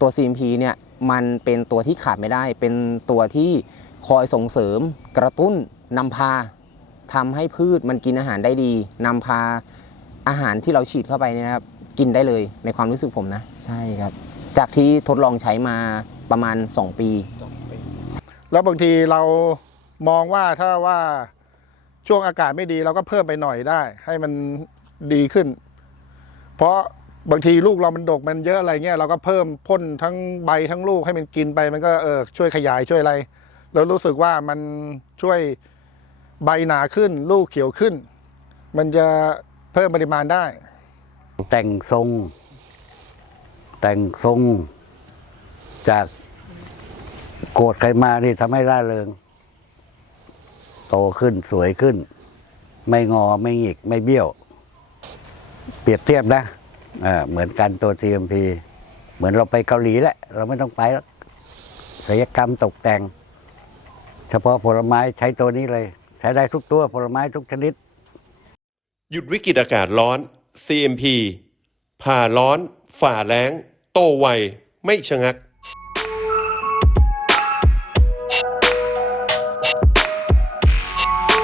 ตัว CMP เนี่ยมันเป็นตัวที่ขาดไม่ได้ เป็นตัวที่คอยส่งเสริมกระตุ้นนำพาทำให้พืชมันกินอาหารได้ดีนำพาอาหารที่เราฉีดเข้าไปเนี่ยครับกินได้เลยในความรู้สึกผมนะ ใช่ครับ จากที่ทดลองใช้มาประมาณ 2 ปี แล้วบางทีเรามองว่าถ้าว่าช่วงอากาศไม่ดีเราก็เพิ่มไปหน่อยได้ ให้มันดีขึ้น เพราะ บางทีลูกเรามันดกมันเยอะอะไรเงี้ยเราก็เพิ่มพ่นทั้งใบทั้งลูกให้มันกินไปมันก็เออช่วยขยายช่วยอะไร แล้วรู้สึกว่ามันช่วยใบหนาขึ้น ลูกเขียวขึ้น มันจะเพิ่มปริมาณได้ แต่งทรง แต่งทรงจากโกรธใครมานี่ทำให้ร่าเริง โตขึ้นสวยขึ้น ไม่งอไม่หงิกไม่เบี้ยว เปรียบเทียบนะ เหมือนกันตัว cmp เหมือนเราไปเกาหลีแหละ เราไม่ต้องไปแล้วศิลปกรรมตกแต่ง เฉพาะผลไม้ใช้ตัวนี้เลย ใช้ได้ทุกตัวผลไม้ทุกชนิด หยุดวิกฤตอากาศร้อน CMP ผ่าร้อน ฝ่าแล้ง โตไว ไม่ชะงัก